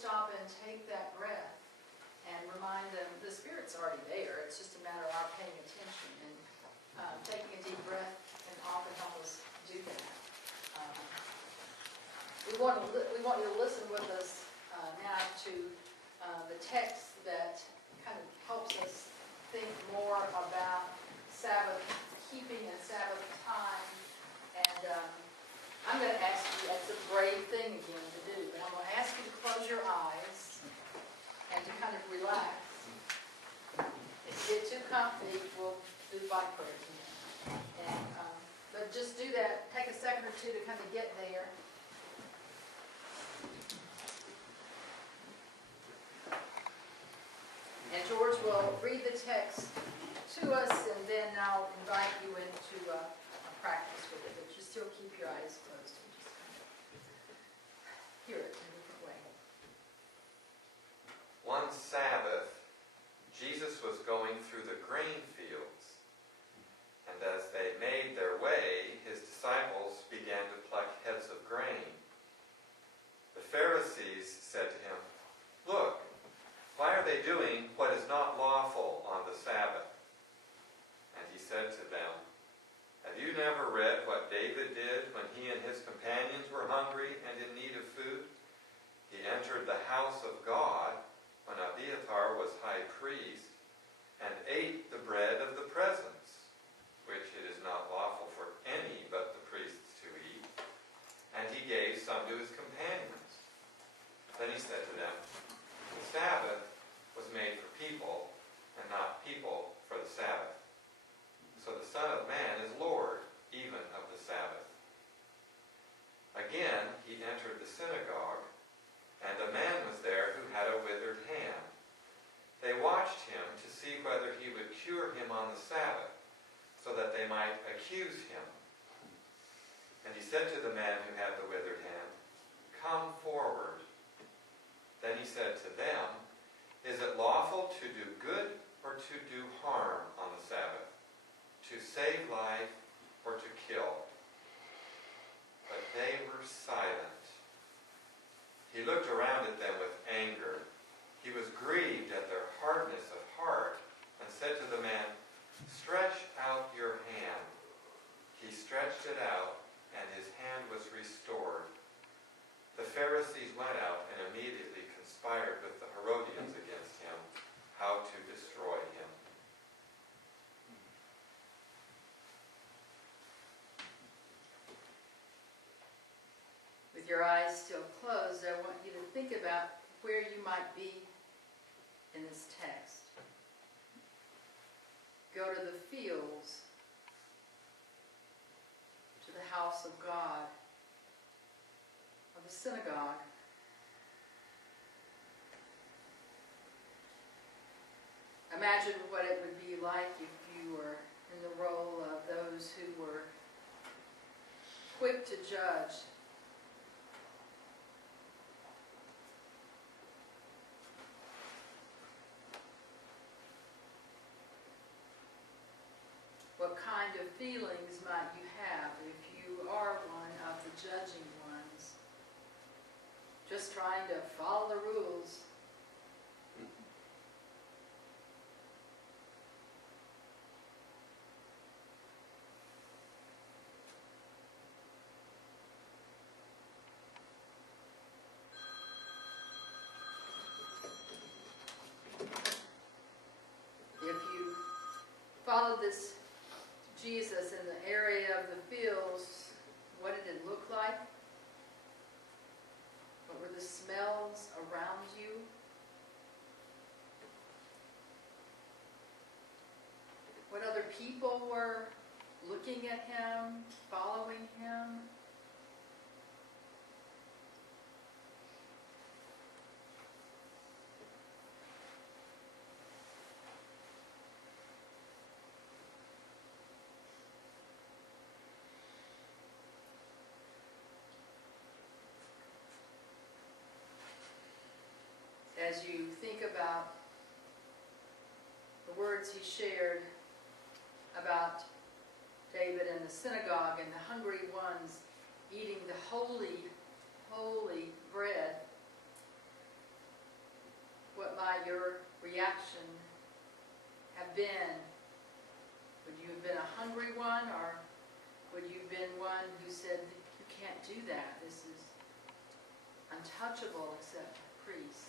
stop and take that breath and remind them the Spirit's already there. It's just a matter of our paying attention, and taking a deep breath can often help us do that. We want you to listen with us now to the text that kind of helps us think more about Sabbath keeping and Sabbath time. And I'm going to ask you, that's a brave thing again to do, but I'm going to ask you to close your eyes and to kind of relax. If you get too comfy, we'll do bike prayers again. But just do that. Take a second or two to kind of get there. And George will read the text to us, and then I'll invite you into a practice with it. But you still keep your eyes closed and just kind of hear it in a different way. One Sabbath, Jesus was going through the grain fields, and as they made their way, his disciples began to pluck heads of grain. The Pharisees said to him, "Look, why are they doing what is not lawful on the Sabbath?" And he said to them, "Have you never read what David did when he and his companions were hungry and in need of food? He entered the house of God when Abiathar was high priest and ate the bread of the presence, which it is not lawful for any but the priests to eat. And he gave some to his companions." Then he said to them, "The Sabbath was made for people, and not people for the Sabbath. So the Son of Man is Lord even of the Sabbath." Again he entered the synagogue, and a man was there who had a withered hand. They watched him to see whether he would cure him on the Sabbath, so that they might accuse him. And he said to the man who had the withered hand, "Come forward." Then he said to them, "Is it lawful to do good or to do harm on the Sabbath? To save life or to kill?" But they were silent. He looked around at them with anger. He was grieved at their hardness of heart and said to the man, "Stretch out your hand." He stretched it out, and his hand was restored. The Pharisees went out and immediately conspired with the Herodians against him, how to destroy him. With your eyes still closed, I want you to think about where you might be in this text. Go to the fields, to the house of God, of the synagogue. Imagine what it would be like if you were in the role of those who were quick to judge. What kind of feelings might you have if you are one of the judging ones, just trying to follow the rules? If you followed this Jesus in the area of the fields, what did it look like? What were the smells around you? What other people were looking at him, following him? As you think about the words he shared about David and the synagogue and the hungry ones eating the holy, holy bread, might your reaction have been? Would you have been a hungry one, or would you have been one who said, you can't do that, this is untouchable except priests?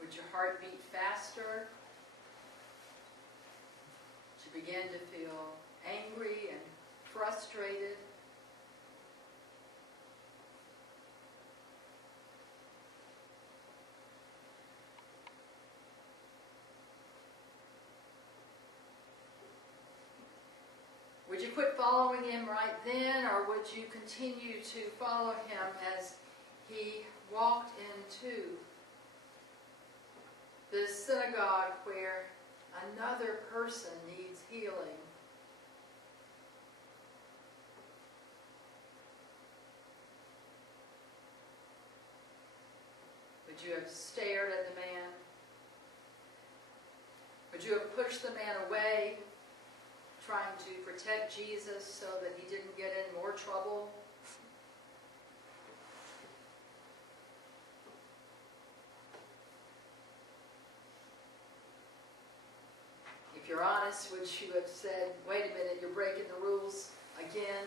Would your heart beat faster to begin to feel angry and frustrated? Would you quit following him right then, or would you continue to follow him as he walked into this synagogue where another person needs healing? Would you have stared at the man? Would you have pushed the man away, trying to protect Jesus so that he didn't get in more trouble? If you're honest, would you have said, wait a minute, you're breaking the rules again?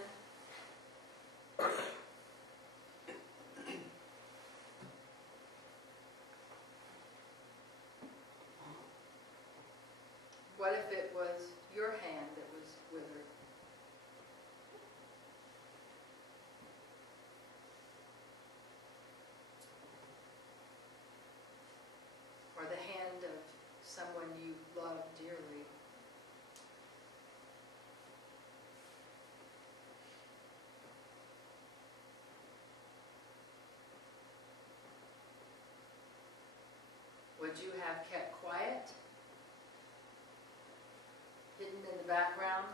What if it was your hand that was withered? Or the hand of someone you love dearly? Would you have kept quiet? Hidden in the background?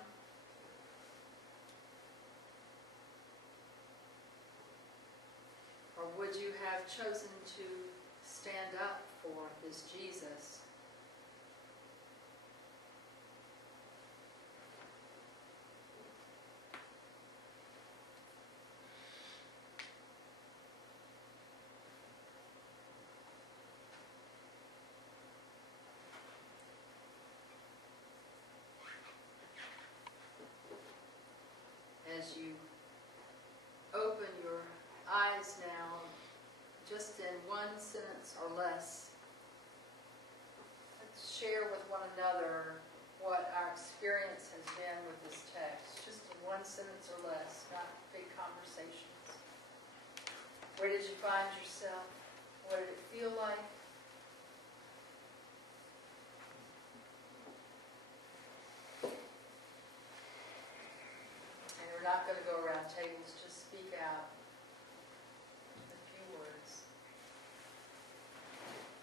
Or would you have chosen to stand up for this Jesus? As you open your eyes now, just in one sentence or less, let's share with one another what our experience has been with this text. Just in one sentence or less, not big conversations. Where did you find yourself? What did it feel like? We're not going to go around tables, just speak out.